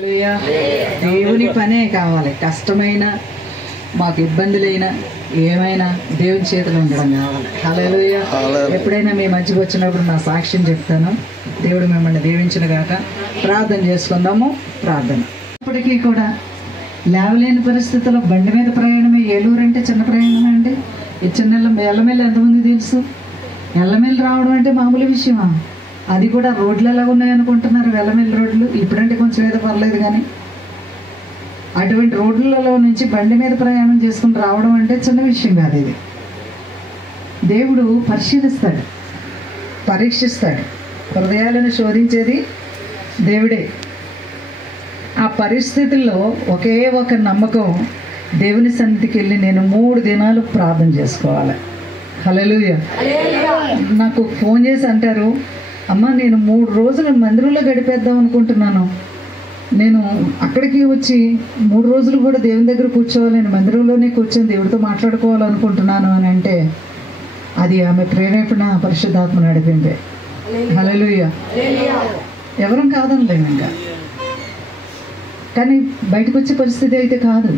దేవుని పనే కావాలి. కష్టమైన మాకు ఇబ్బందులైనా ఏమైనా దేవుని చేతిలో ఉండడం కావాలి. హల్లెలూయా. ఎప్పుడైనా మీ మధ్యకి వచ్చినప్పుడు నా సాక్ష్యం చెప్తాను. దేవుడు మిమ్మల్ని దీవించిన గాక. ప్రార్థన చేసుకుందాము. ప్రార్థన. ఇప్పటికీ కూడా లేవలేని పరిస్థితుల్లో బండి మీద ప్రయాణమే. ఏలూరు అంటే చిన్న ప్రయాణమే అండి. ఈ చిన్న ఎల్లమెల్లి ఎంతమంది తెలుసు? ఎల్లమెల్లి రావడం అంటే మామూలు విషయమా? అది కూడా రోడ్లు ఎలా ఉన్నాయనుకుంటున్నారు? వెల్లమెల్లి రోడ్లు ఇప్పుడంటే కొంచెం ఏదో పర్లేదు, కానీ అటువంటి రోడ్లలో నుంచి బండి మీద ప్రయాణం చేసుకుని రావడం అంటే చిన్న విషయం కాదు. ఇది దేవుడు పరిశీలిస్తాడు, పరీక్షిస్తాడు. హృదయాలను శోధించేది దేవుడే. ఆ పరిస్థితుల్లో ఒకే ఒక నమ్మకం, దేవుని సన్నిధికి వెళ్ళి నేను 3 దినాలు ప్రార్థన చేసుకోవాలి. హల్లెలూయా. నాకు ఫోన్ చేసి అంటారు, అమ్మ నేను 3 రోజులు మందిరంలో గడిపేద్దాం అనుకుంటున్నాను. నేను అక్కడికి వచ్చి 3 రోజులు కూడా దేవుని దగ్గర కూర్చోవాలి, నేను మందిరంలోనే కూర్చొని దేవుడితో మాట్లాడుకోవాలనుకుంటున్నాను అని అంటే అది ఆమె ప్రేరేపణ, పరిశుద్ధాత్మ నడిపిందే. హల్లెలూయా. ఎవరం కాదనలేము ఇంకా, కానీ బయటకు వచ్చే పరిస్థితి అయితే కాదు.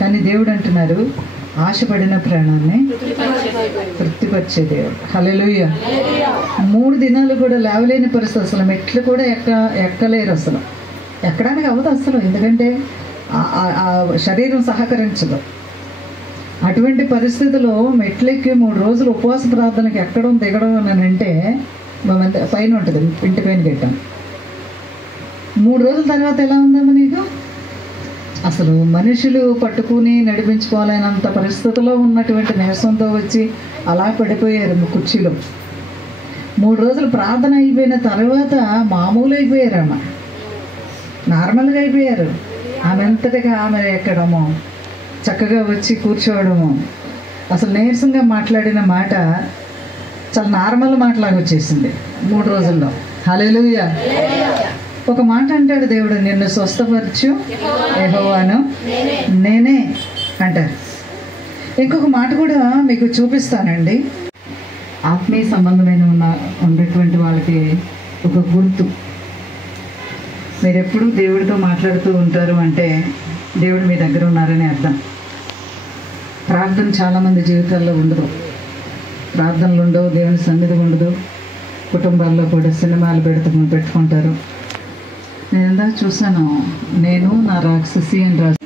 కానీ దేవుడు అంటున్నారు, ఆశపడిన ప్రాణాన్ని తృప్తిపరిచే దేవుడు. హల్లెలూయా. 3 దినాలు కూడా లేవలేని పరిస్థితి, అసలు మెట్లు కూడా ఎక్కలేరు, అసలు ఎక్కడానికి అవ్వదు అసలు, ఎందుకంటే శరీరం సహకరించదు. అటువంటి పరిస్థితిలో మెట్లెక్కి 3 రోజులు ఉపవాస ప్రార్థనకి ఎక్కడం దిగడం అని అంటే పైన ఉంటుంది, ఇంటి పైన పెట్టాం. 3 రోజుల తర్వాత ఎలా ఉందమ్మా నీకు? అసలు మనుషులు పట్టుకుని నడిపించుకోలేనంత పరిస్థితిలో ఉన్నటువంటి నీరసంతో వచ్చి అలా పడిపోయారు కుర్చీలో. 3 రోజులు ప్రార్థన అయిపోయిన తర్వాత మామూలు అయిపోయారు, ఆమె నార్మల్గా అయిపోయారు. ఆమె అంతటిగా ఆమె ఎక్కడము, చక్కగా వచ్చి కూర్చోవడము, అసలు నీరసంగా మాట్లాడిన మాట చాలా నార్మల్ మాటలాగా వచ్చేసింది 3 రోజుల్లో. హల్లెలూయా. ఒక మాట అంటాడు దేవుడు, నిన్ను స్వస్థపరచు యెహోవాను నేనే అంటారు. ఇంకొక మాట కూడా మీకు చూపిస్తానండి. ఆత్మీయ సంబంధమైన ఉన్నటువంటి వాళ్ళకి ఒక గుర్తు, మీరు ఎప్పుడు దేవుడితో మాట్లాడుతూ ఉంటారు అంటే దేవుడు మీ దగ్గర ఉన్నారని అర్థం. ప్రార్థన చాలామంది జీవితాల్లో ఉండదు, ప్రార్థనలు ఉండవు, దేవుని సన్నిధి ఉండదు. కుటుంబాల్లో కూడా సినిమాలు పెట్టుకుంటారు. నేను ఇందాక చూసాను, నేను నా రాక్షసి అని రాసి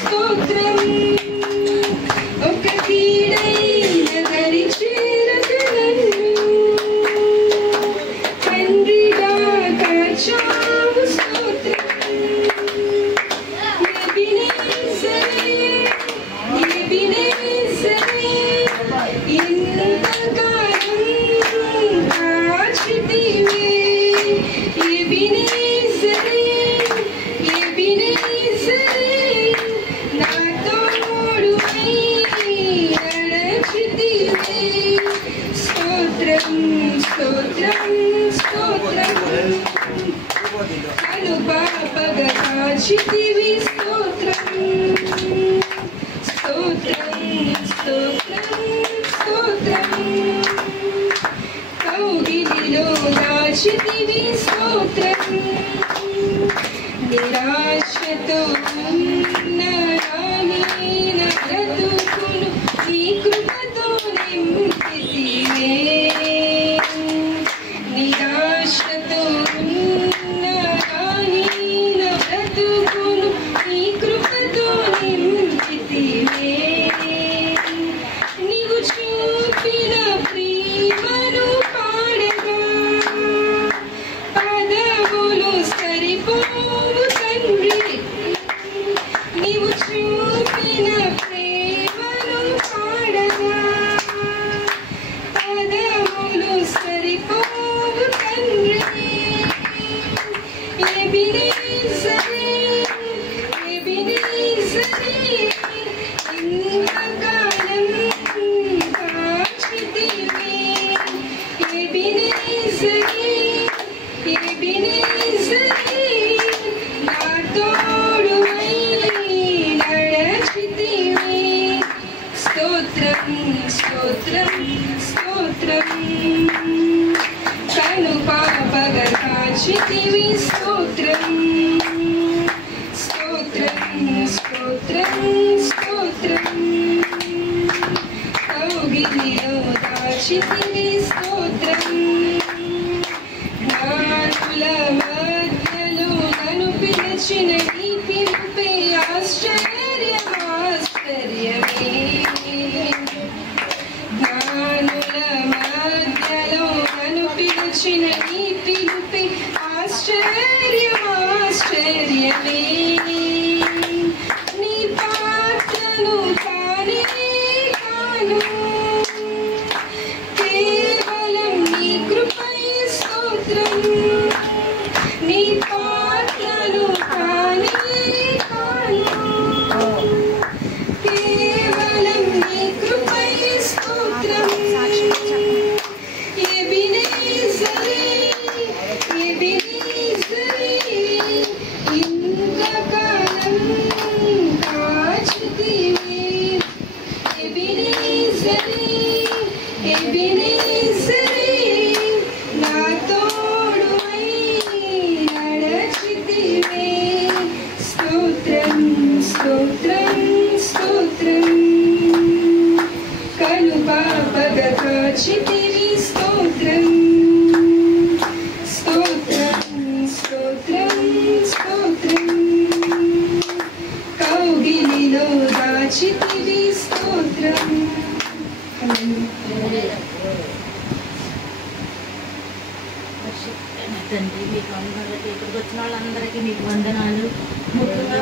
స్తోత్రం. ఒక కీడైన దరిచేరక స్తోత్రం స్తోత్రం స్తోత్రం కనుపాపగా కాచితివి స్తోత్రం స్తోత్రం స్తోత్రం స్తోత్రం కౌగిలిలో దాచితివి స్తోత్రం నిరాశతో నారాయణ బ్రతుకును నీ కృపతో నింపితివే నిరాశతో నారాయణ బ్రతుకును నీ కృపతో నింపితివే నీవు చూపిన ప్రేమను పాడగా పదములు సరిపోవు తండ్రి నీవు చూపిన ప్రేమను పాడగా పదములు సరిపోవు తండ్రి ఎబినేజరే ఎబినేజరే ఇంతకాలం కాచితివే ఎబినేజరే ఎబినేజరే నా తోడువై నడచితివే స్తోత్రం స్తోత్రం స్తోత్రం కనుపాపగా కాచితివి స్తోత్రం స్తోత్రం స్తోత్రం స్తోత్రం కౌగిలిలో దాచితివి స్తోత్రం జ్ఞానుల మధ్యలో నన్ను పిలిచిన నీ పిలుపే ఆశ్చర్యమే జ్ఞానుల మధ్యలో నన్ను పిలిచిన నీ పిలుపే ఆశ్చర్యమే నీ పాత్రను కానే కాను కేవలం నీ కృపై స్తోత్రం నీ పాత్రను కానే కాను కేవలం నీ కృపై స్తోత్రం ఎబినేజరే ఎబినేజరే ఇంతకాలం కాచితివే ఎబినేజరే ఎబినేజరే నా తోడువై నడచితివే స్తోత్రం స్తోత్రం స్తోత్రం కనుపాపగా కాచితివి స్తోత్రం స్తోత్రం స్తోత్రం స్తోత్రం కౌగిలిలో దాచితివి స్తోత్రం తండ్రి మీకు అందరికీ ఇక్కడికి వచ్చిన వాళ్ళందరికీ మీకు వందనాలు. ముఖ్యంగా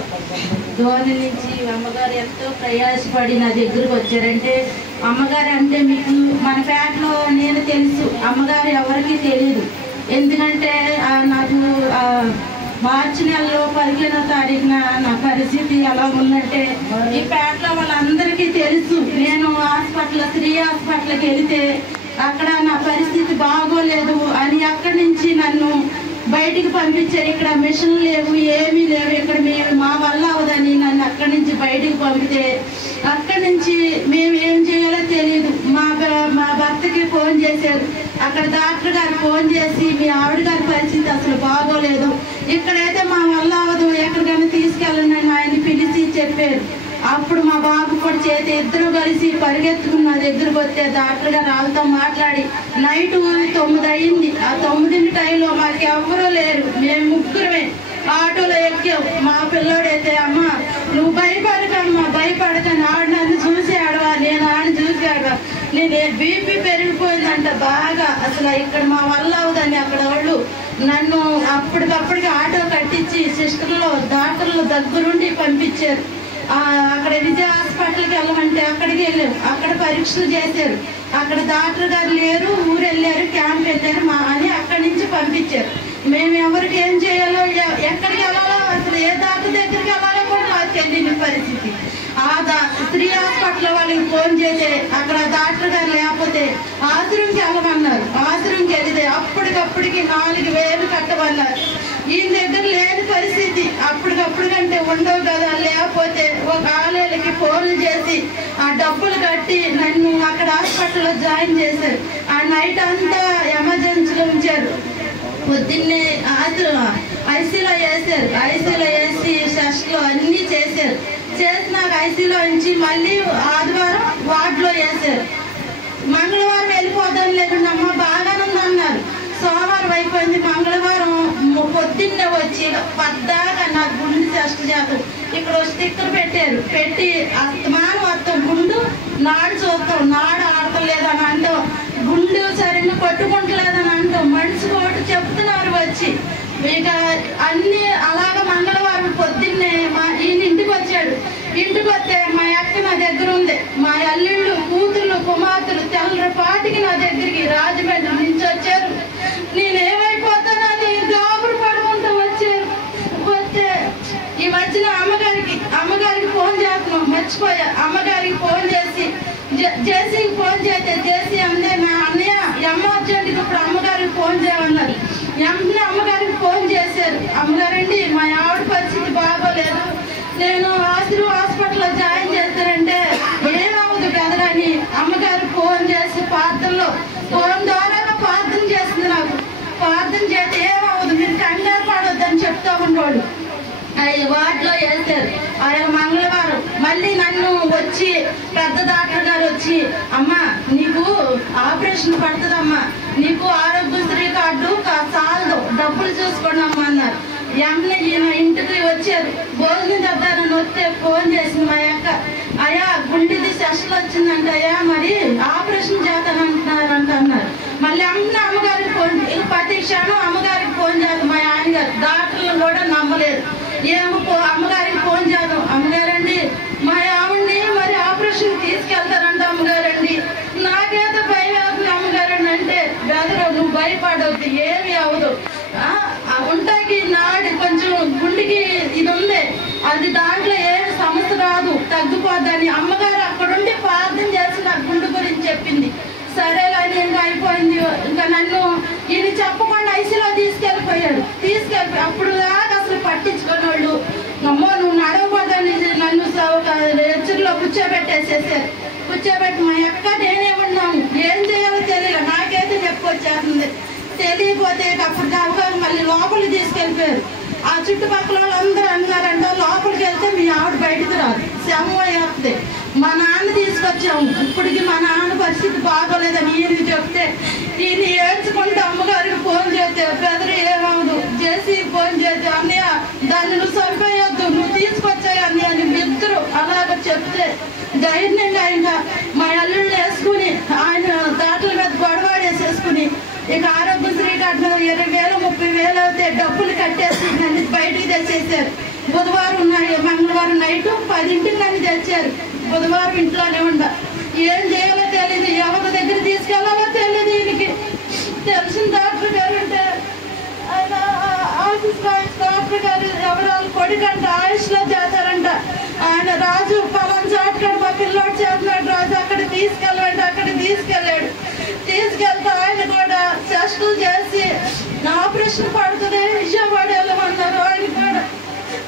ధోని నుంచి అమ్మగారు ఎంతో ప్రయాసపడి నా దగ్గరకు వచ్చారంటే అమ్మగారు అంటే మీకు మన పేటలో నేను తెలుసు, అమ్మగారు ఎవరికి తెలియదు. ఎందుకంటే నాకు మార్చి నెలలో 15వ తారీఖున నా పరిస్థితి ఎలా ఉందంటే ఈ పేటలో వాళ్ళందరికీ తెలుసు. నేను శ్రీ హాస్పిటల్కి వెళితే అక్కడ నా పరిస్థితి బాగోలేదు అని అక్కడి నుంచి నన్ను బయటికి పంపించారు. ఇక్కడ మిషన్లు లేవు, ఏమీ లేవు, ఇక్కడ మా వల్ల అవదని నన్ను అక్కడి నుంచి బయటికి పంపితే అక్కడి నుంచి మేము ఏం చేయాలో తెలియదు. మా భర్తకి ఫోన్ చేశారు. అక్కడ డాక్టర్ గారు ఫోన్ చేసి మీ ఆవిడ గారి పరిస్థితి అసలు బాగోలేదు, ఇక్కడైతే మా వల్ల అవదు, ఎక్కడికైనా తీసుకెళ్ళండి అని ఆయన పిలిచి చెప్పారు. అప్పుడు మా బాబు కూడా చేతి ఇద్దరు కలిసి పరిగెత్తుకుని నా దగ్గరకు వస్తే డాక్టర్ గారు వాళ్ళతో మాట్లాడి నైట్ 9 అయింది. ఆ 9 టైంలో మాకు ఎవరూ లేరు, మేము ముగ్గురమే ఆటోలో ఎక్కాం. మా పిల్లోడైతే అమ్మ నువ్వు భయపడకమ్మా భయపడకని ఆవిడ నన్ను చూసాడు, నేను ఆడిని చూశాడు. నేను బీపీ పెరిగిపోయిందంట బాగా, అసలు ఇక్కడ మా వల్ల అవుదని అక్కడ వాళ్ళు నన్ను అప్పటికప్పటికి ఆటో కట్టించి సిస్టర్లు డాక్టర్లు దగ్గరుండి పంపించారు. అక్కడ విజయ హాస్పిటల్కి వెళ్ళమంటే అక్కడికి వెళ్ళారు. అక్కడ పరీక్షలు చేశారు. అక్కడ డాక్టర్ గారు లేరు, ఊరు వెళ్ళారు, క్యాంప్ వెళ్ళారు అని అక్కడి నుంచి పంపించారు. మేము ఎవరికి ఏం చేయాలో ఎక్కడికి వెళ్ళాలో అసలు ఏ డాక్టర్ దగ్గరికి వెళ్ళాలో కూడా మాకు తెలియని పరిస్థితి. శ్రీ హాస్పిటల్ వాళ్ళకి ఫోన్ చేస్తే అక్కడ డాక్టర్ గారు లేకపోతే ఆశ్రమంకి వెళ్ళమన్నారు. అప్పటికి 4,000 కట్టమన్నారు. ఈయన దగ్గర లేని పరిస్థితి, అప్పటికప్పుడు కంటే ఉండవు కదా, లేకపోతే ఒక ఆలయాలకి ఫోన్లు చేసి ఆ డబ్బులు కట్టి నన్ను అక్కడ హాస్పిటల్లో జాయిన్ చేశారు. ఆ నైట్ అంతా ఎమర్జెన్సీలో ఉంచారు. పొద్దున్నే ఐసీలో వేసారు. ఐసీలో వేసి సెస్ట్లో అన్నీ చేశారు. చేసి నాకు ఐసీలో ఉంచి మళ్ళీ ఆదివారం వార్డులో వేసారు. మంగళవారం వెళ్ళిపోదాం లేకుండా అమ్మ బాగానే ఉందన్నారు. సోమవారం అయిపోయింది. మంగళవారం పొద్దున్నే వచ్చి పద్దాగా నాకు గుండె టెస్ట్ చేస్తాం. ఇక్కడ స్టిక్కర్ పెట్టారు. పెట్టి అస్తమానం వస్తాం, గుండు నాడు చూస్తాం, నాడు ఆడతలేదని అంటాం, గుండు సరిగ్గా కొట్టుకుంటలేదని అంటాం. మనిషి ఒకటి చెప్తున్నారు వచ్చి. ఇక అన్ని అలాగ మంగళవారం పొద్దున్నే ఈయన ఇంటికి వచ్చాడు. ఇంటికి వస్తే మా అక్క నా దగ్గర ఉంది. మా అల్లుళ్ళు, కూతుర్లు, కుమార్తెలు తెల్లపాటికి నా దగ్గరికి రాజమండ్రి నుంచి వచ్చారు. నేనేమైపోతానని గాబరు పడుకుంటూ వచ్చారు. వస్తే ఈ మధ్యన అమ్మగారికి ఫోన్ చేస్తున్నాం, మర్చిపోయా. అమ్మగారికి ఫోన్ చేసి జేసీకి ఫోన్ చేస్తే జేసీ అందే నా అన్నయ్య అర్జెంట్కి ఇప్పుడు అమ్మగారికి ఫోన్ చేయమన్నారు. వెంటనే అమ్మగారికి ఫోన్ చేశారు. అమ్మగారండి మా ఆవిడ పరిస్థితి బాగోలేదు, నేను హాస్పిటల్లో జాయిన్ చేస్తారంటే ఏమవుతుంది కదరని అమ్మగారు ఫోన్ చేసి ప్రార్థనలో ఫోన్ ద్వారా ప్రార్థన చేస్తుంది. నాకు ప్రార్థన చేస్తే ఏమవుతుంది, మీరు కంగారు పడవద్దని చెప్తా ఉండేవాడు. అవి వాటిలో వేస్తారు. ఆయన మంగళవారం మళ్ళీ నన్ను వచ్చి పెద్ద డాక్టర్ గారు వచ్చి అమ్మా నీకు ఆపరేషన్ పడుతుందమ్మా, నీకు ఆరోగ్యశ్రీ కార్డు చాలదు, డబ్బులు చూసుకోండి అమ్మా అన్నారు. వెంటనే ఈయన ఇంటికి వచ్చారు. భోజనం చేద్దారని వస్తే ఫోన్ చేసింది మా అక్క, అయ్యా గుండెది సెషన్ వచ్చిందంట అయ్యా, మరి ఆపరేషన్ చేస్తానంటున్నారంట అన్నారు. మళ్ళీ అమ్మగారికి ఫోన్, ప్రతి క్షణం అమ్మగారికి ఫోన్ చేద్దాం. మా ఆయన గారు డాక్టర్లు కూడా నమ్మలేదు. అమ్మగారికి ఫోన్ చేద్దాం. అమ్మగారండి మా ఆవిడ్ని మరి ఆపరేషన్ తీసుకెళ్తారంట అమ్మగారండి. నాకేదో భయం అవుతుంది అమ్మగారండి అంటే, బెదరు నువ్వు భయపడవద్దు, ఏమి అవ్వదు, ఉంటాకి నాడి కొంచెం గుండెకి ఇది ఉంది, అది దాంట్లో ఏ సమస్య రాదు, తగ్గిపోద్దని అమ్మగారు అక్కడుండి ప్రార్థన చేసి నాకు గుండె గురించి చెప్పింది. సరేలని ఇంకా అయిపోయింది. ఇంకా నన్ను ఈయన చెప్పకుండా ఐసీలో తీసుకెళ్ళిపోయాడు. అప్పుడు దాకా అసలు పట్టించుకునే వాళ్ళు, అమ్మో నువ్వు నడవబోదని నన్ను హెచ్చరిలో కూర్చోబెట్టేసేసారు. కూర్చోబెట్టి మా అక్క నేనే ఉన్నాము, ఏం చేయాలో తెలియదు, నాకైతే చెప్పొచ్చేస్తుంది. తెలియకపోతే అప్పుడు అవగాహన మళ్ళీ లోపలికి తీసుకెళ్ళిపోయారు. ఆ చుట్టుపక్కల వాళ్ళందరూ అన్నారంట, లోపలికి వెళ్తే మీ ఆవిడ బయటకు రాదు, శవం అయ్యేస్తుంది. మా నాన్న తీసుకొచ్చాము. ఇప్పటికి మా నాన్న పరిస్థితి బాగోలేదని ఈయనకి చెప్తే ఈయన ఏడ్చుకుంటే అమ్మగారికి ఫోన్ చేస్తే బెదరు ఏమవుదు, జేసీ ఫోన్ చేస్తే అన్నయ్య దాన్ని నువ్వు చంపేయొద్దు, నువ్వు తీసుకొచ్చాయి అన్నయ్య అని ఇద్దరు అలాగ చెప్తే ధైర్యంగా ఇంకా మా అల్లుళ్ళు వేసుకుని ఆయన దాటల మీద గొడవాడేసేసుకుని ఇక ఆరోగ్యశ్రీ కార్డు 20,000 30,000 అయితే డబ్బులు కట్టేసి నన్ను బయటికి తెచ్చేసారు. బుధవారం మంగళవారం నైట్ 10ంటికి నన్ను తెచ్చారు. బుధవారం ఇంట్లోనే ఉండ. ఏం చేయాలో తెలియదు, ఎవరి దగ్గర తీసుకెళ్లాలో తెలియదు. ఈయనకి తెలిసిన డాక్టర్ గారు అంటే ఆయన ఆఫీస్ డాక్టర్ గారు ఎవరు కొడుకంట ఆయుష్లో చేస్తారంట. ఆయన రాజు పలానా చాటుకాడు మా పిల్లోడు చేస్తున్నాడు రాజు, అక్కడ తీసుకెళ్ళండి, అక్కడ తీసుకెళ్ళాడు. తీసుకెళ్తే ఆయన కూడా టెస్టులు చేసి ఆపరేషన్ పడుతుంది విజయవాడ వెళ్ళమన్నారు. ఆయన కూడా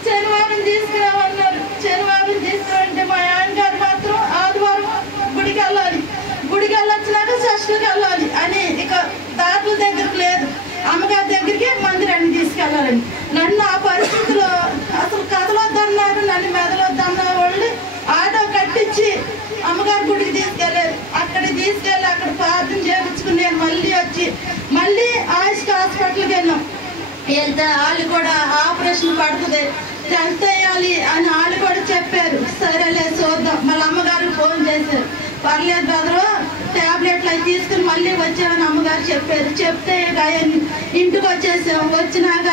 శనివారం తీసుకురామన్నారు. శనివారం తీసుకురంటే మా ఆయన గారు మాత్రం ఆదివారం గుడికి వెళ్ళాలి, గుడికి వెళ్ళొచ్చినాక టెస్టులకు వెళ్ళాలి అని ఇక డాక్టర్ దగ్గరకు లేదు, అమ్మగారి దగ్గరికి మందిరాన్ని తీసుకెళ్ళాలని. నన్ను ఆ పరిస్థితిలో అసలు కదలొద్దన్నారు, నన్ను మెదలొద్దన్న వాళ్ళు ఆటో కట్టించి అమ్మగారి గుడికి తీసుకెళ్ళారు. అక్కడికి తీసుకెళ్ళి అక్కడ ప్రార్థన చేయించుకుని నేను మళ్ళీ వచ్చి మళ్ళీ ఆయుష్ హాస్పిటల్కి వెళ్ళాం. వెళ్తే వాళ్ళు కూడా ఆపరేషన్ పడుతుంది, టెస్ట్ వేయాలి అని వాళ్ళు కూడా చెప్పారు. సరేలే చూద్దాం. మళ్ళీ అమ్మగారికి ఫోన్ చేశారు, పర్లేదు బెదరు ట్యాబ్లెట్లు అవి తీసుకుని మళ్ళీ వచ్చామని అమ్మగారు చెప్పారు. చెప్తే ఇంటికి వచ్చేసాం. వచ్చినాక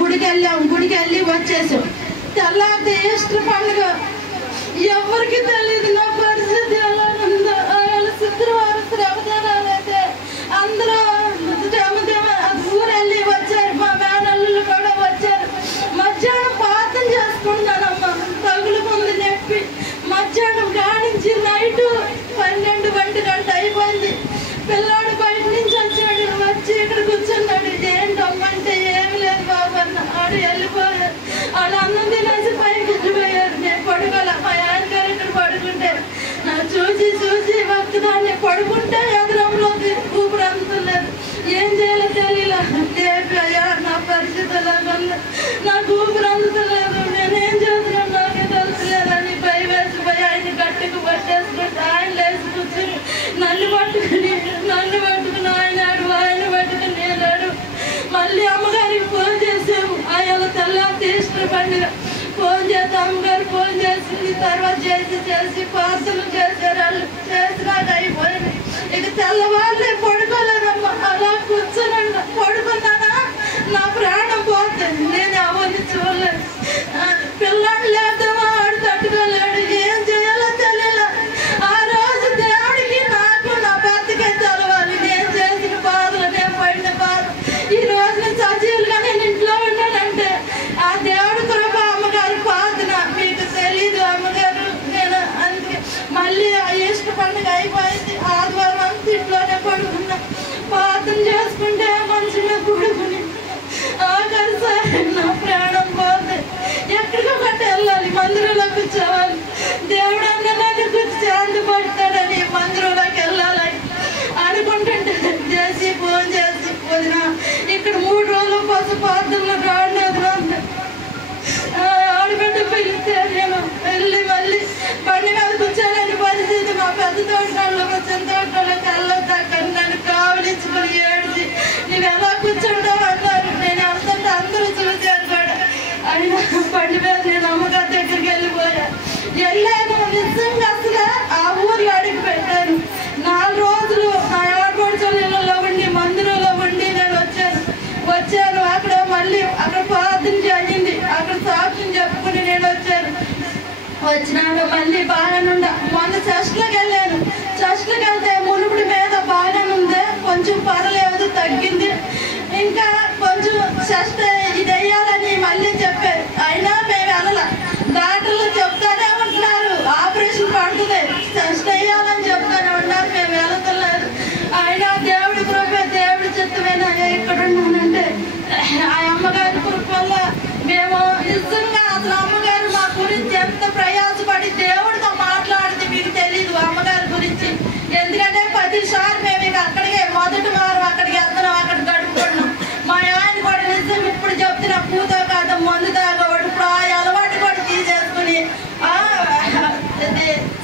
గుడికి వెళ్ళాం. గుడికి వెళ్ళి వచ్చేసాం. తెల్లారితే ఈస్టర్ పండుగ. ఎవరికి తెలియదు నా పరిస్థితి ఎలా ఉందో. శుక్రవారం శ్రమదానాలు అయితే అందరూ ఊరు వెళ్ళి వచ్చారు. మా మేనల్లులు కూడా వచ్చారు. మధ్యాహ్నం ప్రార్థన చేసుకుంటానమ్మా, తగులు ముందు నొప్పి. మధ్యాహ్నం కానించి నైట్ 12 గంట అయిపోయింది. పిల్లాడు బయట నుంచి వచ్చాడు, వచ్చి ఇక్కడ కూర్చున్నాడు. నాకు ఊపిరి అందుతలేదు, నేనేం చేస్తున్నాను నాకే తెలుసులేదని భయవేసిపోయి ఆయన గట్టిగా పట్టేసుకుంటే ఆయన లేచి కూర్చుని నన్ను పట్టుకుని ఆయన పట్టుకుని నేలాడు. మళ్ళీ అమ్మగారికి ఫోన్ చేసాము. ఆయన తెల్లారి ఈస్టర్ పండుగ ఫోన్ చేస్తే అమ్మగారు ఫోన్ చేసింది. తర్వాత చేసి ప్రార్థనలు చేశారు. వాళ్ళు చేసినాక అయిపోయింది. ఇక తెల్లవాళ్ళే పడుకోలేదమ్మా. అలా కూర్చొని పడుకున్నానా నా ప్రాణం పోతుంది. నేను ఎవరిని చూడలేదు. పిల్లాడు లేదేమో ఆడు తట్టుకోలేడు. ఏం చేయాలో తెలియదు. ఆ రోజు దేవుడికి నాకు నా భర్తకే తెలవాలి. నేను చేసిన బాధలు, నేను పడిన బాధ. ఈ రోజు నేను సజీవులుగా నేను ఇంట్లో ఉన్నానంటే ఆ దేవుడి కృప, అమ్మగారి ప్రార్థన. మీకు తెలీదు అమ్మగారు. నేను అందుకే మళ్ళీ ఆ ఈస్టర్ పండుగ అయిపోయింది. ఆదివారం అంతా ఇంట్లోనే పడుకున్నా. ప్రార్థన చేసుకుంటే మంచి మీద పడుకుని ఆఖరిసారి నా ప్రాణం పోతే ఎక్కడికో గట్ట వెళ్ళాలి, మందిరంలో కూర్చోవాలి. దేవుడు అన్న నాకు కూర్చో శాంతి పడతాడని మందిరంలోకి వెళ్ళాలని అనుకుంటుంటే చేసి ఫోన్ చేసి వదిన ఇక్కడ 3 రోజుల కోసం ప్రార్థనలో రావట్లేదు అంటే ఆడబిడ్డ పిలిస్తే నేను వెళ్ళి మళ్ళీ బండి మీద కూర్చోలేని పరిస్థితి. మా పెద్ద తోటలో మా చిన్న తోటలోకి వెళ్ళొద్దాకని నన్ను కావలించుకుని ఏడ్చి నువ్వు ఎలా కూర్చుంటావు అన్నారు. నేను వెళ్తుంటే అందరూ చూశారు కూడా. అయినా బండి మీద నేను అమ్మగారి దగ్గరికి వెళ్ళాను. నిజంగా అసలు ఆ ఊర్లో అడిగి పెట్టాను. 4 రోజులు నా ఆడపడుచులలో ఉండి మందిరంలో ఉండి నేను వచ్చాను. అక్కడ మళ్ళీ అక్కడ ప్రార్థన జరిగింది. అక్కడ సాక్ష్యం చెప్పుకుని నేను వచ్చినాక మళ్ళీ బాగానుండా. మొన్న చర్చ్లోకి వెళ్ళాను. చర్చ్లోకి వెళ్తే మునుపుడి మీద బాగానుంది, కొంచెం పర్లేదు, తగ్గింది. ఇంకా కొంచెం చర్చ్ ఇది వేయాలని మళ్ళీ చెప్పారు. అయినా మేము వెళ్ళాల. డాక్టర్లు చెప్తానే ఉంటున్నారు ఆపరేషన్ పడుతుంది, చర్చ్ వేయాలని చెప్తానే ఉన్నారు. మేము వెళ్తలేదు. అయినా దేవుడి కృప, దేవుడి చిత్తమైన ఇక్కడ ఉన్నానంటే ఆ అమ్మగారి కృప వల్ల మేము నిజంగా అసలు అమ్మగారు మా గురించి ఎంత ప్రయాసపడి దేవుడితో మాట్లాడితే మీకు తెలీదు అమ్మగారి గురించి. ఎందుకంటే 10 సార్లు మేము ఇక అక్కడికే మొదటి వారం అక్కడికి వెళ్తున్నాం, అక్కడ గడుపుకున్నాం. మా ఆయన కూడా నిజం ఇప్పుడు చెప్తున్నా పూతో కాదు మందు తాగోడు. ఇప్పుడు ఆ అలవాటు కూడా తీసేసుకుని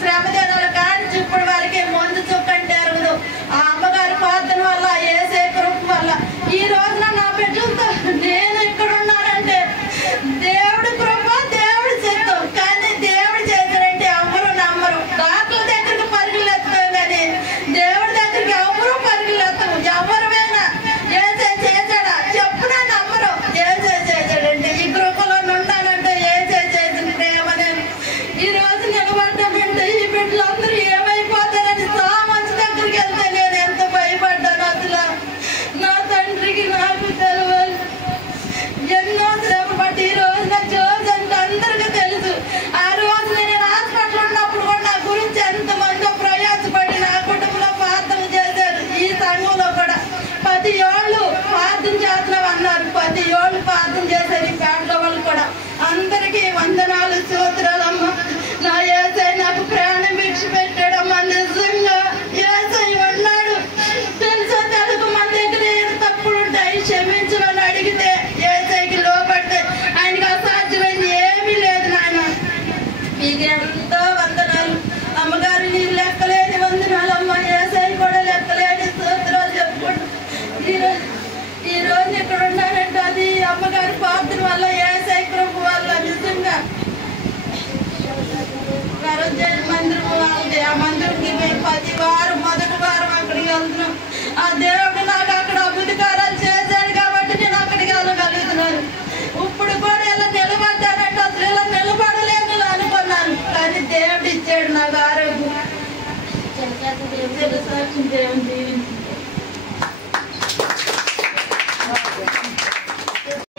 శ్రమ దినాలు కానీ ఇప్పటి వరకే మందు చుక్కంటే అరగదు. ఆ అమ్మగారి ప్రార్థన వల్ల, యేసే కృప వల్ల ఈ రోజున నా బిడ్డలతో నేను ఇక్కడ ఉన్నానంటే దేవుడి కృప, దేవుడి చిత్తం. కానీ దేవుడు చేశారంటే ఎవరు నమ్మరు. డాక్టర్ల దగ్గరికి పరుగులు ఎత్తాం కానీ దేవుడి దగ్గరికి ఎవరు పరుగులు ఎత్తాము. ఎవరివైనా ఏసే చేశాడా చెప్పునా నమ్మరు. ఏసే చేశాడంటే ఈ కృపలో ఉండాలంటే ఏసే చేసింటే ఏమనేది. ఈ రోజు నిలబడ్డామంటే ఈ బిడ్డలందరూ ఏమైపోతారని సామంచి దగ్గరికి వెళ్తే నేను ఎంత భయపడ్డాను. అసలు నా తండ్రికి నాకు తెలవాలి. ఎన్నో శ్రమ పట్టి ఈ రోజున జోజ్ అంటే అందరికీ తెలుసు. ఆ రోజు నేను హాస్పిటల్ ఉన్నప్పుడు కూడా నా గురించి ఎంతమందో ప్రయాసపడి నా కుటుంబంలో ప్రార్థన చేశారు. ఈ సంఘంలో కూడా 10 ఏళ్ళు ప్రార్థన చేస్తున్నాం అన్నారు. 10 ఏళ్ళు ప్రార్థన చేశారు ఈ ఫ్యామిలీ వాళ్ళు కూడా. అందరికీ వందనాలు, స్తోత్రాలమ్మ. నా యేసయ్య నాకు ప్రాణం భిక్ష పెట్టాడమ్మా. నిజంగా యేసయ్య ఉన్నాడు. తెలుసా తెలుగు మన దగ్గర ఏం తప్పులు ఉంటాయి క్షమించమని అడిగితే యేసయ్యకి లోపడితే ఆయనకి అసాధ్యమైంది ఏమీ లేదు. నాయన మీకు ఎంతో వందనాలు అమ్మగారు. నీకు లెక్కలేని వందనాలమ్మ. యేసయ్య కూడా లెక్కలేని స్తోత్రాలు చెప్పుకుంటూ ఈ రోజు ఇక్కడ ఉన్నానంటే అది అమ్మగారి ప్రార్థన వల్ల, యేసయ్య కృప వల్ల. నిజంగా మందిరం వాళ్ళది. ఆ మందిరంకి మేము 10 వారం మొదటి వారం అక్కడికి వెళ్తున్నాం. ఆ దేవుడు నాకు అక్కడ అద్భుతకారాలు చేశాడు కాబట్టి నేను అక్కడికి వెళ్ళగలుగుతున్నాను. ఇప్పుడు కూడా ఇలా నిలబడ్డానంటే అసలు ఇలా నిలబడలేను అనుకున్నాను. కానీ దేవుడు ఇచ్చాడు నాకు ఆరోగ్యం. సాక్షి దేవుని దీవించింది.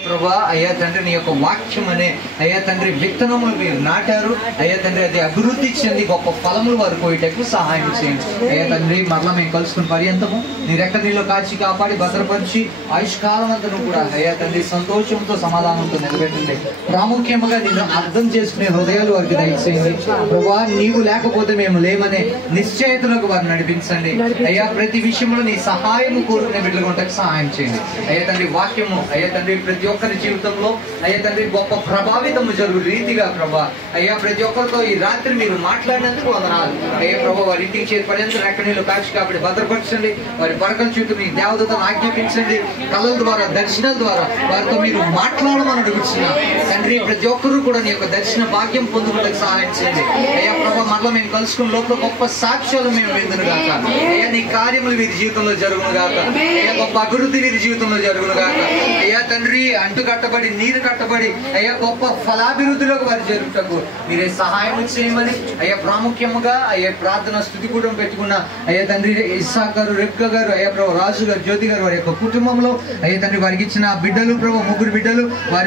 ప్రభా అయ్యా తండ్రి నీ యొక్క వాక్యం అనే అయ్యా తండ్రి విత్తనములు మీరు నాటారు. అయ్యా తండ్రి అది అభివృద్ధి చెంది గొప్ప ఫలములు వారు పోయేటకు సహాయం చేయండి. అయ్యా తండ్రి మరలా మేము కలుసుకున్న పర్యంతము నీ రెక్క నీళ్ళు కాచి కాపాడి భద్రపరిచి ఆయుష్కాలం అంతా కూడా అయ్యా తండ్రి సంతోషంతో సమాధానంతో నిలబెట్టండి. ప్రాముఖ్యముగా నేను అర్థం చేసుకునే హృదయాలు వారికి దయచేయండి. ప్రభా నీవు లేకపోతే మేము లేమనే నిశ్చయితలకు వారు నడిపించండి. అయ్యా ప్రతి విషయంలో నీ సహాయం కోరుకునే బిడ్డలు ఉండకు సహాయం చేయండి. అయ్యా తండ్రి వాక్యము అయ్యా తండ్రి ప్రతి ఒక్కరి ఒక్కరి జీవితంలో అయ్యా తండ్రి గొప్ప ప్రభావితము జరుగు రీతిగా ప్రభా అయ్యా ప్రతి ఒక్కరితో ఈ రాత్రి మీరు మాట్లాడినందుకు వందనాలు. అయ్యా ప్రభా వారి ఇంటికి చేరిపడేందుకు రెక్కనీళ్ళు కాచి కాబట్టి భద్రపరచండి. వారి పడకల చుట్టూ మీ దేవతను ఆజ్ఞాపించండి. కళల ద్వారా దర్శనాల ద్వారా వారితో మీరు మాట్లాడమని అడుగుతున్నా తండ్రి. ప్రతి ఒక్కరూ కూడా నీ యొక్క దర్శన భాగ్యం పొందుకోవడానికి సహాయం చేయండి. అయ్యా ప్రభా మరలా మేము కలుసుకున్న లోపల గొప్ప సాక్ష్యాలు మేము విందును గాక. అయ్యా నీ కార్యములు వీరి జీవితంలో జరుగును గాక. అయ్యా గొప్ప అభివృద్ధి వీరి జీవితంలో జరుగును గాక. అయ్యా తండ్రి అంటు కట్టబడి నీరు కట్టబడి అయ్యా గొప్ప ఫలాభివృద్ధిలోకి వారి జరుగుటకు మీరే సహాయం చేయమని అయ్యా ప్రాముఖ్యముగా అయ్యా ప్రార్థన స్తుతి కూడా పెట్టుకున్న అయ్యా తండ్రి ఇస్సాక్ గారు, రెబ్కా గారు, అయ్యా ప్రభు రాజు గారు, జ్యోతి గారు వారి యొక్క కుటుంబంలో అయ్యా తండ్రి వారికి ఇచ్చిన బిడ్డలు ప్రభు 3 బిడ్డలు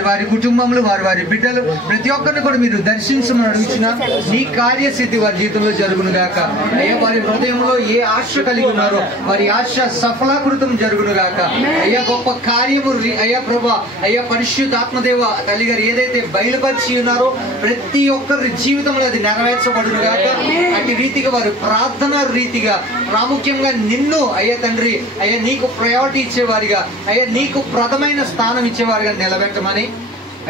వారి కుటుంబంలో వారి బిడ్డలు ప్రతి ఒక్కరిని కూడా మీరు దర్శించమని అడుగుతున్న నీ కార్యసిద్ధి వారి జీవితంలో జరుగును గాక. అయ్యా వారి హృదయంలో ఏ ఆశ కలిగి ఉన్నారో వారి ఆశ సఫలాకృతం జరుగును గాక. అయ్యా గొప్ప కార్యము అయ్యా ప్రభా అయ్యా పరిశుద్ధాత్మదేవ తల్లి గారు ఏదైతే బయలుపరిచి ఉన్నారో ప్రతి ఒక్కరి జీవితంలో అది నెరవేర్చబడును గాక. అటు రీతిగా వారు ప్రార్థన రీతిగా ప్రాముఖ్యంగా నిన్ను అయ్యా తండ్రి అయ్యా నీకు ప్రయారిటీ ఇచ్చేవారిగా అయ్యా నీకు ప్రథమైన స్థానం ఇచ్చేవారిగా నిలబెట్టమని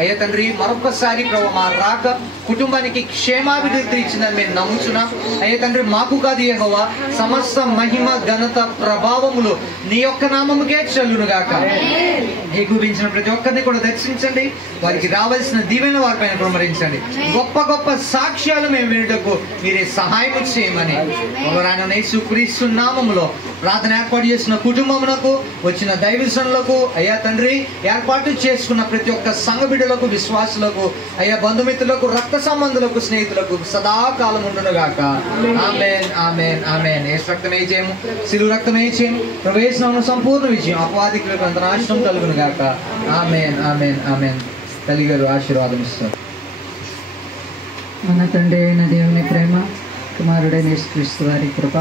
అయ్యా తండ్రి మరొకసారి ప్రభు మా రాక కుటుంబానికి క్షేమాభివృద్ధి ఇచ్చిందని మేము నమ్ముచున్నాం. అయ్యా తండ్రి మాకు కాదు యెహోవా సమస్త మహిమ ఘనత ప్రభావములు నీ యొక్క నామముకే చెల్లును గాక. ఏకూపించిన ప్రతి ఒక్కరిని కూడా దర్శించండి. వారికి రావాల్సిన దీవెన వారిపైన కుమ్మరించండి. గొప్ప గొప్ప సాక్ష్యాలు మేము వినుటకు మీరే సహాయం చేయమని ఆయన యేసుక్రీస్తు నామములో ప్రార్థన ఏర్పాటు చేసిన కుటుంబమునకు వచ్చిన దైవజనులకు అయ్యా తండ్రి ఏర్పాటు చేసుకున్న ప్రతి ఒక్క సంఘ బిడ్డలకు విశ్వాసులకు అయ్యా బంధుమిత్రులకు రక్త సంబంధులకు స్నేహితులకు సదాకాలం ఉండునుగాక. ఆమేన్ ఆమేన్ ఆమేన్. యేసు రక్తమే జయము, శిలువ రక్తమే జయము, ప్రవేశనామమున సంపూర్ణ విజయం, అపవాదికులకు అంత నాశనం కలుగును గాక. ఆమేన్ ఆమేన్ ఆమేన్. తల్లి గారు ఆశీర్వాదం ఇస్తారు. మన తండ్రి అయిన దేవుని ప్రేమ, కుమారుడైన యేసుక్రీస్తు వారి కృప,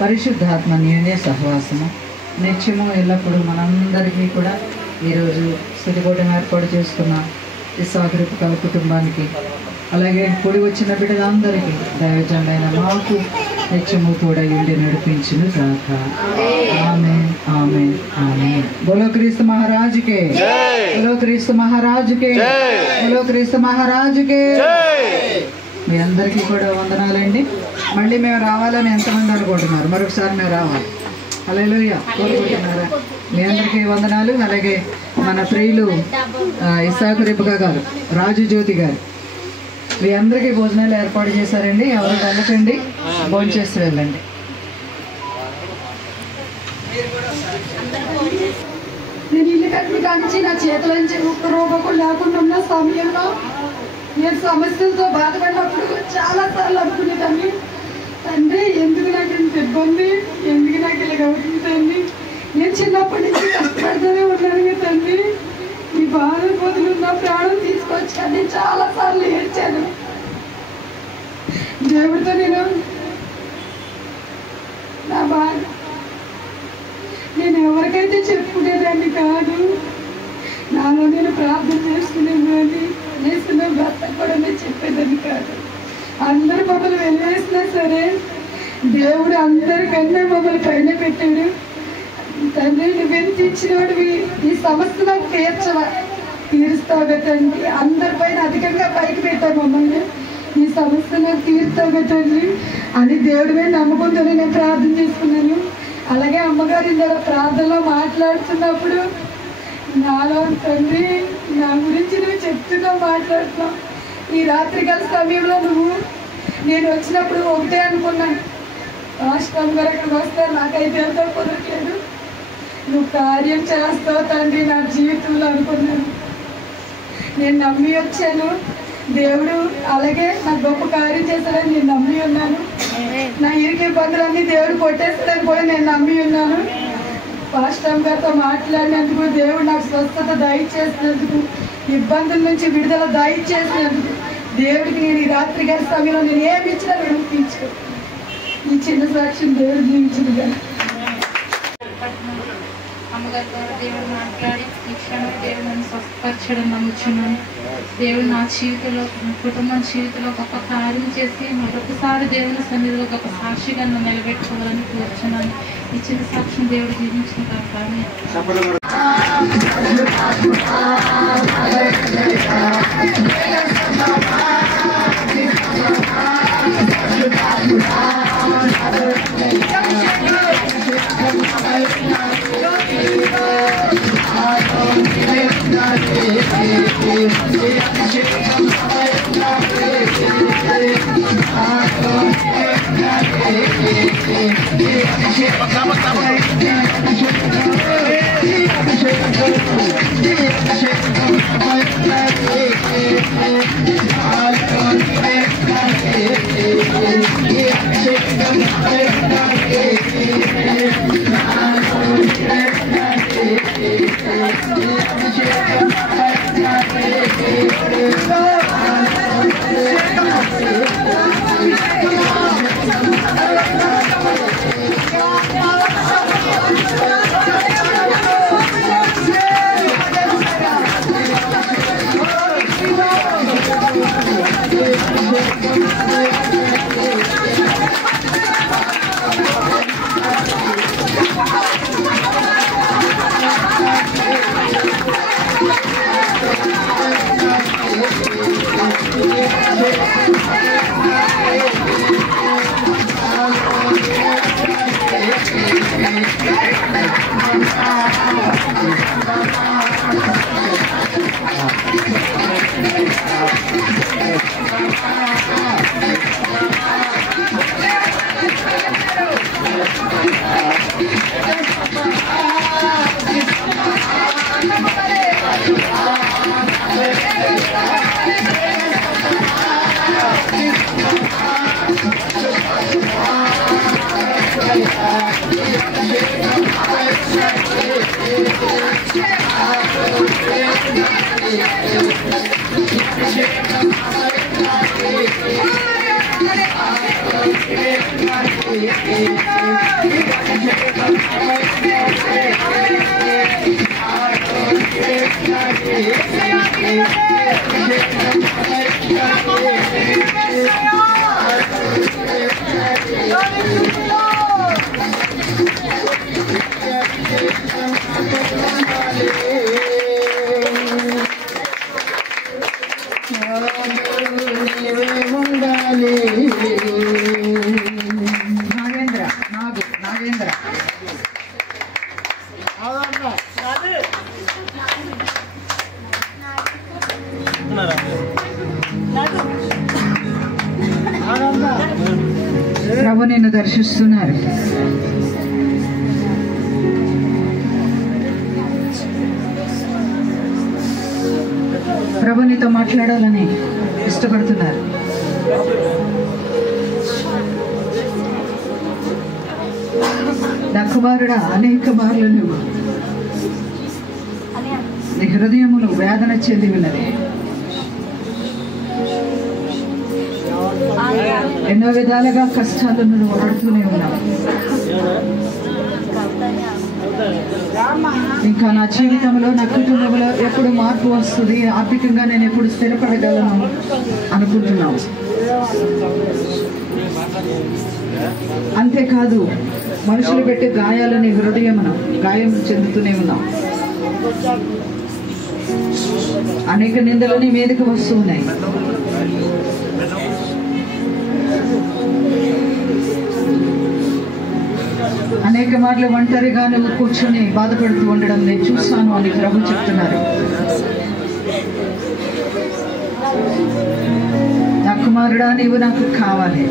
పరిశుద్ధాత్మ అన్యోన్య సహవాసము నిత్యము ఎల్లప్పుడూ మనందరికీ కూడా ఈరోజు స్థుతికూటం ఏర్పాటు చేసుకున్న ఇస్సాకు రెబ్కా కుటుంబానికి అలాగే కూడి వచ్చిన బిడ్డలందరికీ దైవజనుడైన మాకు నిత్యము తోడై ఉండి నడిపించును గాక. ఆమేన్ ఆమేన్ ఆమేన్. బోలో క్రీస్తు మహారాజుకే, బోలో క్రీస్తు మహారాజుకే, బోలో క్రీస్తు మహారాజుకే. మీ అందరికీ కూడా వందనాలండి. మళ్ళీ మేము రావాలని ఎంతమంది అనుకుంటున్నారు? మరొకసారి మేము రావాలి. హల్లెలూయా కోరుకుంటున్నారా? మీ అందరికీ వందనాలు. అలాగే మన ప్రియులు ఇస్సాకు రెబ్కా గారు, రాజు జ్యోతి గారు, మీ అందరికీ భోజనాలు ఏర్పాటు చేశారండి. ఎవరు వెళ్ళకండి, భోజనం చేసి వెళ్ళండి. నేను ఇల్లు కట్టి కానించి నా చేతుల నుంచి ఒక్క రూపకులు లేకుండా ఉన్న సమయంలో నేను సమస్యలతో బాధపడినప్పుడు చాలా సార్లు అనుకునేదాన్ని, తండ్రి ఎందుకు నాకు ఇంత ఇబ్బంది, ఎందుకు నాకు ఇలా అవుతుంది, నేను చిన్నప్పటి నుంచి కష్టపడుతూనే ఉన్నాను తండ్రి, ఈ బాధ బదులు నా ప్రాణం తీసుకొచ్చాను. చాలా సార్లు ఏడ్చాను దేవుడితో. నేను ఎవరికైతే చెప్పుకునేదాన్ని కాదు, నాలో నేను ప్రార్థన చేసుకునేదాన్ని, చేస్తున్న భర్త కూడా నేను చెప్పేదాన్ని కాదు. అందరు మమ్మల్ని వెళ్ళేసినా సరే దేవుడు అందరికన్నా మమ్మల్ని పైన పెట్టాడు. తండ్రి నువ్వెంత ఇచ్చినోడివి, ఈ సమస్య నాకు తీరుస్తావు తండ్రి, అందరిపైన అధికంగా పైకి పెట్టావు మమ్మల్ని, ఈ సమస్య నాకు తీరుస్తావు తండ్రి అని దేవుడి మీద నమ్మకంతో నేను ప్రార్థన చేసుకున్నాను. అలాగే అమ్మగారి ద్వారా ప్రార్థనలో మాట్లాడుతున్నప్పుడు నాలో తండ్రి నా గురించి నువ్వు చెప్తున్నావు, మాట్లాడుతున్నావు. ఈ రాత్రికాల సమయంలో నేను వచ్చినప్పుడు ఒకటే అనుకున్నాను, రాష్ట్రం గారు అక్కడికి వస్తే నాకైతే ఎంతో కుదరట్లేదు, నువ్వు కార్యం చేస్తావు తండ్రి నా జీవితంలో అనుకున్నాను. నేను నమ్మి వచ్చాను దేవుడు, అలాగే నాకు గొప్ప కార్యం చేస్తాడని నేను నమ్మి ఉన్నాను. నా ఇరుకు ఇబ్బందులన్నీ దేవుడు కొట్టేస్తాడని కూడా నేను నమ్మి ఉన్నాను. పాస్టర్ గారితో మాట్లాడినందుకు, దేవుడు నాకు స్వస్థత దయచేసినందుకు, ఇబ్బందుల నుంచి విడుదల దయచేసినందుకు దేవుడికి నేను ఈ రాత్రి గారి సమయంలో నేను ఏమి ఇచ్చినా నేను తీర్చుకో. ఈ చిన్న సాక్ష్యం దేవుడు జీవించింది. అమ్మగారి ద్వారా దేవుడు మాట్లాడి ఈ క్షణం దేవుడు నన్ను స్వస్థపరచడం నమ్ముచున్నాను. దేవుడు నా జీవితంలో, కుటుంబం జీవితంలో గొప్ప కార్యం చేసి మరొకసారి దేవుని సన్నిధిలో గొప్ప సాక్షిగా నన్ను నిలబెట్టుకోవాలని కోరుచున్నాను. ఇచ్చిన సాక్ష్యం దేవుడు జీవించిన కానీ నాగేంద్ర ప్రభు నిన్ను దర్శిస్తున్నారు. ప్రభు నీతో మాట్లాడాలని ఇష్టపడుతున్నారు. నా కుమారుడా, అనేక మార్లు నువ్వు నీ హృదయములు వేదన చెంది ఉన్నది. ఎన్నో విధాలుగా కష్టాలను నువ్వు పడుతూనే ఉన్నావు. ఇంకా నా జీవితంలో, నా కుటుంబంలో ఎప్పుడు మార్పు వస్తుంది, ఆర్థికంగా నేను ఎప్పుడు స్థిరపడగలను అనుకుంటున్నావు. అంతేకాదు, మనుషులు పెట్టే గాయాలు నీ హృదయమున గాయం చెందుతూనే ఉన్నావు. అనేక నిందలు నీ మీదకి వస్తూ ఉన్నాయి. అనేక మార్లు ఒంటరిగా నువ్వు కూర్చొని బాధపడుతూ ఉండడం నేను చూస్తాను అని ప్రభు చెప్తున్నారు. నా కుమారుడా, నీవు నాకు కావాలి.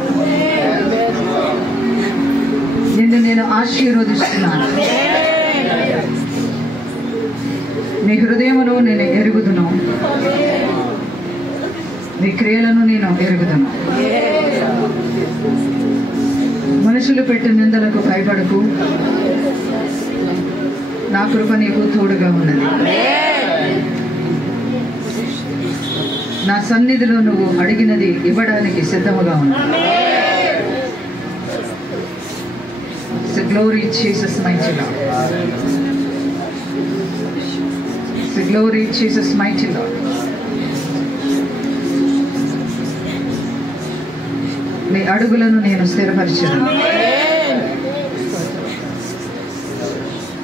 నిన్ను నేను ఆశీర్వదిస్తున్నాను. నీ హృదయమును నేను ఎరుగుదును, నీ క్రియలను నేను ఎరుగుదును. మనుషులు పెట్టే నిందలకు భయపడకు, నా కృప నీకు తోడుగా ఉన్నది. నా సన్నిధిలో నువ్వు అడిగినది ఇవ్వడానికి సిద్ధముగా ఉన్నావు. Glory Jesus mighty Lord. Glory Jesus mighty Lord. నీ అడుగులను నేను స్థిరపరిచాను.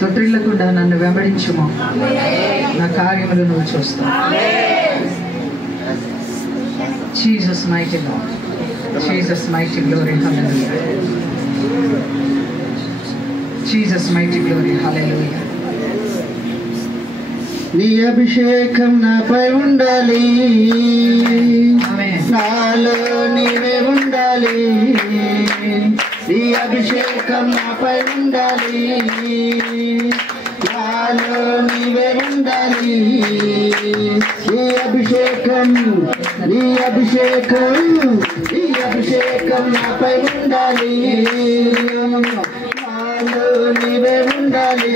తొట్టిల్లకుండా నన్ను వెంబడించుము, నా కార్యములు నువ్వు చూస్తావు. Jesus mighty Lord, Jesus mighty glory, hallelujah. Jesus mighty glory, hallelujah. నీ అభిషేకం నాపై ఉండాలి, ఆమేన్. నాలో నీవే ఉండాలి. నీ అభిషేకం నాపై ఉండాలి, నాలో నీవే ఉండాలి. నీ అభిషేకం, నీ అభిషేకం, నీ అభిషేకం నాపై ఉండాలి, నాలో నీవే ఉండాలి.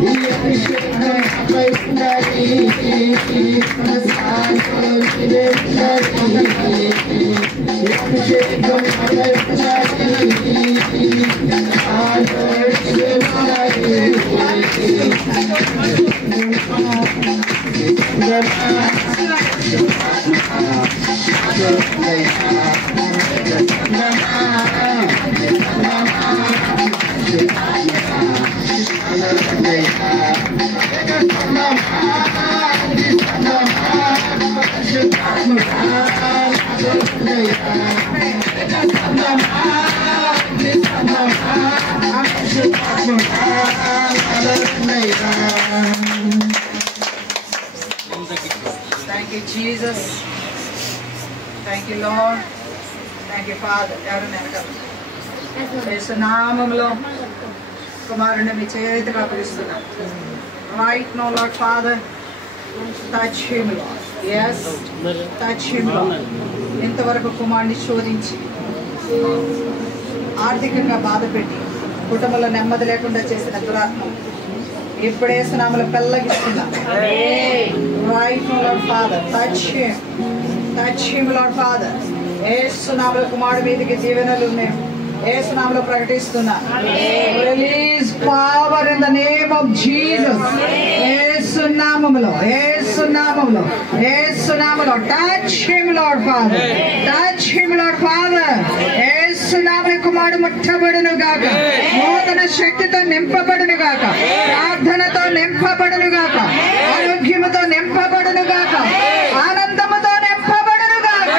నీ అభిషేకం నాపై ఉండాలి, నాలో నీవే ఉండాలి. నీ అభిషేకం నాపై ఉండాలి, నాలో నీవే Thank you, Jesus. Thank you, Lord. Thank you, Father. యేసు నామములో కుమారుని మీ చేతిలో అప్పగిస్తున్నాం. Right now, Lord Father, touch him, Lord. Yes, touch him, Lord. ఇంతవరకు కుమారుని శోధించి ఆర్థికంగా బాధపెట్టి కుటుంబంలో నెమ్మది లేకుండా చేసిన దురాత్మ ఇప్పుడే సునామలో పెళ్ళగిస్తున్నా. Right now, Lord Father, touch him, Lord Father. యేసు నామములో కుమారుడి మీదకి దీవెనలు మేము యేసు నామములో ప్రకటిస్తున్నా. Release power in the name of Jesus. యేసు నామములో, యేసు నామములో, యేసు నామములో touch him, Lord Father. Touch him, Lord Father. యేసు నామములో కుమారుడు ముట్టబడును గాక, నూతన శక్తితో నింపబడును గాక, ప్రార్థనతో నింపబడును గాక, ఆరోగ్యముతో నింపబడును గాక, ఆనందముతో నింపబడును గాక.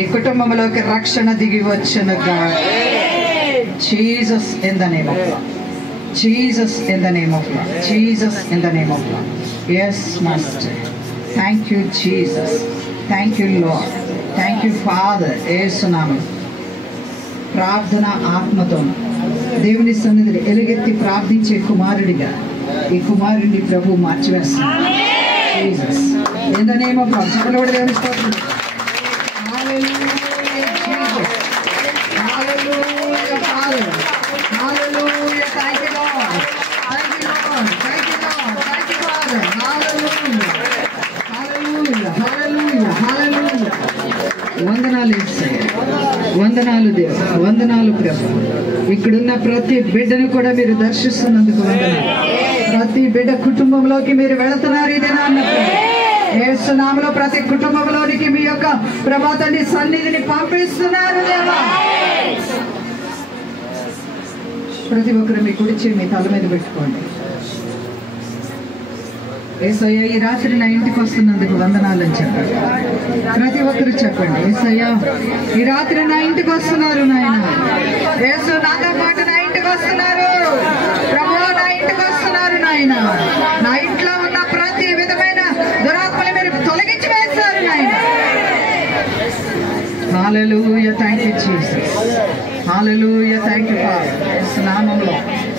ఈ కుటుంబంలోకి రక్షణ దిగి వచ్చును గాక. Jesus in the name of God. Jesus in the name of God. Jesus in the name of God. Yes, Master. Thank you, Jesus. Thank you, Lord. Thank you, Father. యేసు నామములో ప్రార్థన ఆత్మతో దేవుని సన్నిధిని ఎలుగెత్తి ప్రార్థించే కుమారుడిగా ఈ కుమారుడిని ప్రభు మార్చివేస్తున్నాడు. Jesus. In the name of God. చప్పట్లు దేవుని స్తోత్రం. Hallelujah, Jesus. Hallelujah, Father. Hallelujah. Thank you, Lord. Thank you, Lord. Thank you, Lord. Thank you, Father. Hallelujah. Hallelujah. Hallelujah. Hallelujah. వందనాలు యేసయ్య, వందనాలు దేవ, వందనాలు ప్రభు. ఇక్కడున్న ప్రతి బిడ్డను కూడా మీరు దర్శిస్తున్నందుకు వందనాలు. ప్రతి బిడ్డ కుటుంబంలోకి మీరు వెళుతున్నారు. ఇదేనా అన్నప్పుడు యేసు నామములో ప్రతి కుటుంబంలోనికి మీ యొక్క ప్రభా తండ్రి సన్నిధిని పంపిస్తున్నారు దేవా. ప్రతి ఒక్కరు మీ కుడిచి మీ తల మీద పెట్టుకోండి. యేసయ్య, ఈ రాత్రి నా ఇంటికి వస్తున్నందుకు వందనాలు అని చెప్పండి. ప్రతి ఒక్కరు చెప్పండి, యేసయ్య ఈ రాత్రి నా ఇంటికి వస్తున్నారు నాయన. యేసు నాతో పాటు నా ఇంటికి వస్తున్నారు. ప్రభువా నా ఇంటికి వస్తున్నారు నాయన. నా ఇంట్లో ఉన్న ప్రతి విధమైన దురాత్మని మీరు తొలగించి వేస్తారు నాయన. Hallelujah. Thank you Jesus. Hallelujah. Thank you father. యేసు నామములో,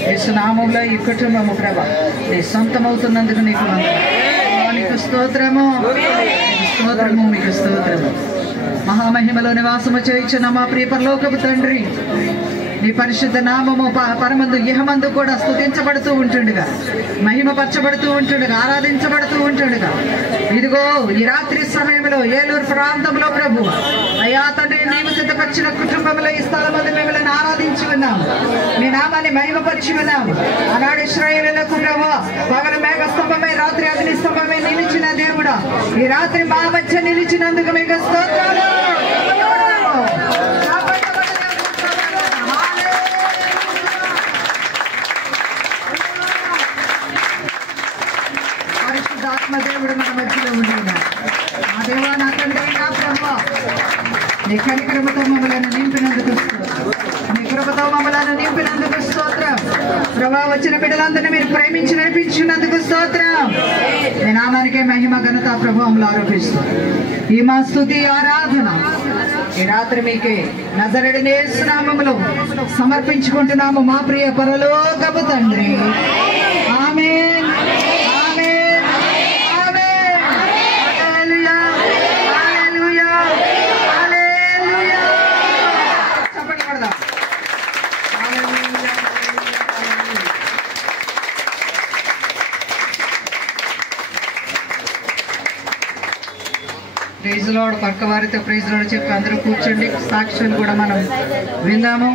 యేసు నామములో ఈ కుటుంబము ప్రభా నీ సొంతమవుతున్నందుకు నీకు వందనాలు. నీకు స్తోత్రము, నీకు స్తోత్రము, మీకు స్తోత్రము. మహామహిమలో నివాసము చేయించిన మా ప్రియ పరలోకపు తండ్రి, నీ పరిశుద్ధ నామము పరమందు ఇహమందు కూడా స్తుతించబడుతూ ఉంటుండగా, మహిమపరచబడుతూ ఉంటుండగా, ఆరాధించబడుతూ ఉంటుండగా, ఇదిగో ఈ రాత్రి సమయంలో ఏలూరు ప్రాంతంలో ప్రభు అయ్యా తండ్రి నీవు సిద్ధపరిచిన కుటుంబంలో ఈ స్థలం మంది మిమ్మల్ని ఆరాధించి ఉన్నాము, మీ నామాన్ని మహిమపరిచి ఉన్నాము. ఆనాడు ఇశ్రాయేలులకు ప్రభు పగలు మేఘ స్తంభమై రాత్రి అగ్ని స్తంభమై నిలిచిన దేవుడా, ఈ రాత్రి మా మధ్య నిలిచినందుకు మీకు స్తోత్రాలు. నీ కనికరముతో మమ్మలను నింపినందుకు స్తోత్రం. నీ కృపతో మమ్మలను నింపినందుకు స్తోత్రం. ప్రభా, వచ్చిన బిడ్డలందరినీ మీరు ప్రేమించి నడిపించినందుకు స్తోత్రం. మీ నామానికే మహిమ ఘనత ప్రభావంలో ఆరోపిస్తాం. ఈ మా స్తుతి ఆరాధన ఈ రాత్రి మీకే నజరేయుడైన యేసు నామములో సమర్పించుకుంటున్నాము మా ప్రియ పరలోకపు తండ్రి. ఆమేన్, ఆమేన్, ఆమేన్. హల్లెలూయా, హల్లెలూయా, హల్లెలూయా. చప్పట్లు కొడదాం. Hallelujah, hallelujah. Praise Lord. పక్క వారితో ప్రైజ్ లార్డ్ చెప్పి అందరూ కూర్చోండి. సాక్ష్యాలు కూడా మనం విందాము.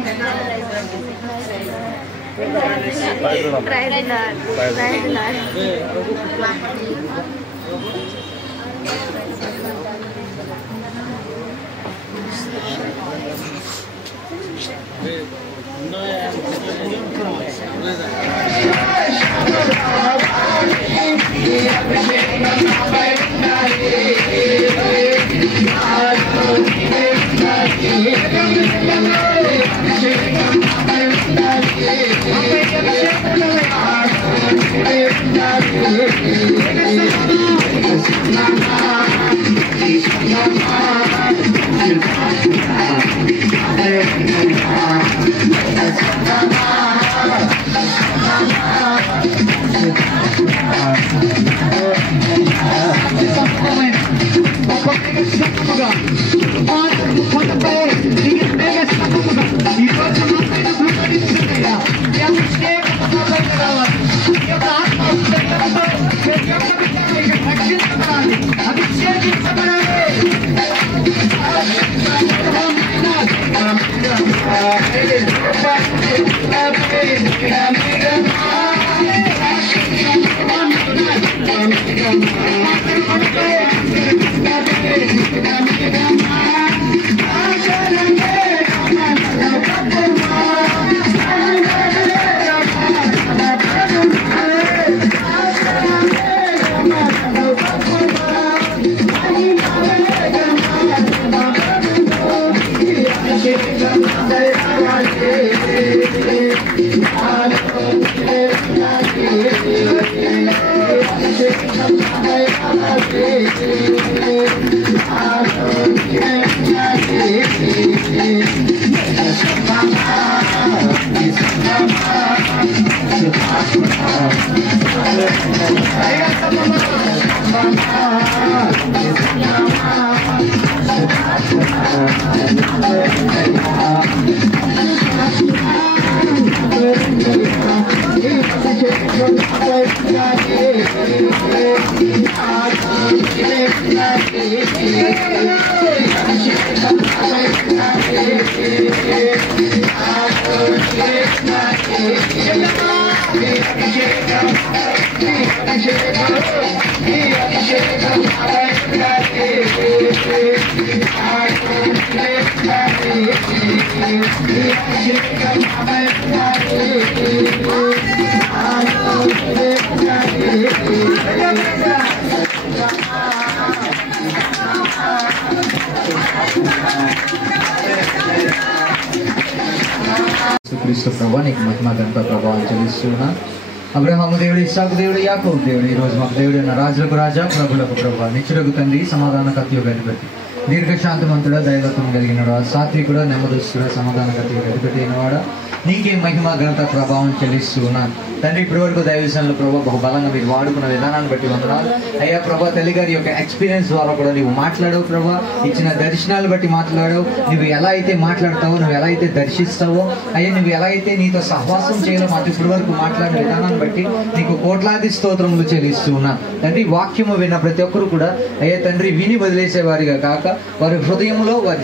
క్రీస్తు ప్రభా నీకు మహిమ ఘనత ప్రభావం చెల్లిస్తున్నా. అబ్రహాము దేవుడు, ఇస్సాకు దేవుడు, యాకోబు దేవుడు, ఈ రోజు మాకు దేవుడు అయిన రాజులకు రాజా, ప్రభులకు ప్రభా, నిత్యుడకు తండ్రి, సమాధాన కత్తియుగ అధిపతి, దీర్ఘశాంతమంతుడా, దైవత్వం కలిగినడా, సాత్వికుడా, నెమ్మదస్తుడా, సమాధాన కత్తియుగ అధిపతి అయినవాడా, నీకే మహిమ ఘనత ప్రభావం చెల్లిస్తూ ఉన్నాను తండ్రి. ఇప్పటి వరకు దైవజనులు ప్రభావ బహుబలంగా మీరు వాడుకున్న విధానాన్ని బట్టి వందనాలు అయ్యా. ప్రభా, తల్లి గారి యొక్క ఎక్స్పీరియన్స్ ద్వారా కూడా నువ్వు మాట్లాడవు ప్రభా, ఇచ్చిన దర్శనాలు బట్టి మాట్లాడావు. నువ్వు ఎలా అయితే మాట్లాడతావో, నువ్వు ఎలా అయితే దర్శిస్తావో అయ్యా, నువ్వు ఎలా అయితే నీతో సహవాసం చేయాలో మాకు ఇప్పటి వరకు మాట్లాడిన విధానాన్ని బట్టి నీకు కోట్లాది స్తోత్రములు చెల్లిస్తూ ఉన్నాను తండ్రి. వాక్యము విన్న ప్రతి ఒక్కరు కూడా అయ్యా తండ్రి విని వదిలేసేవారిగా కాక వారి హృదయంలో వారి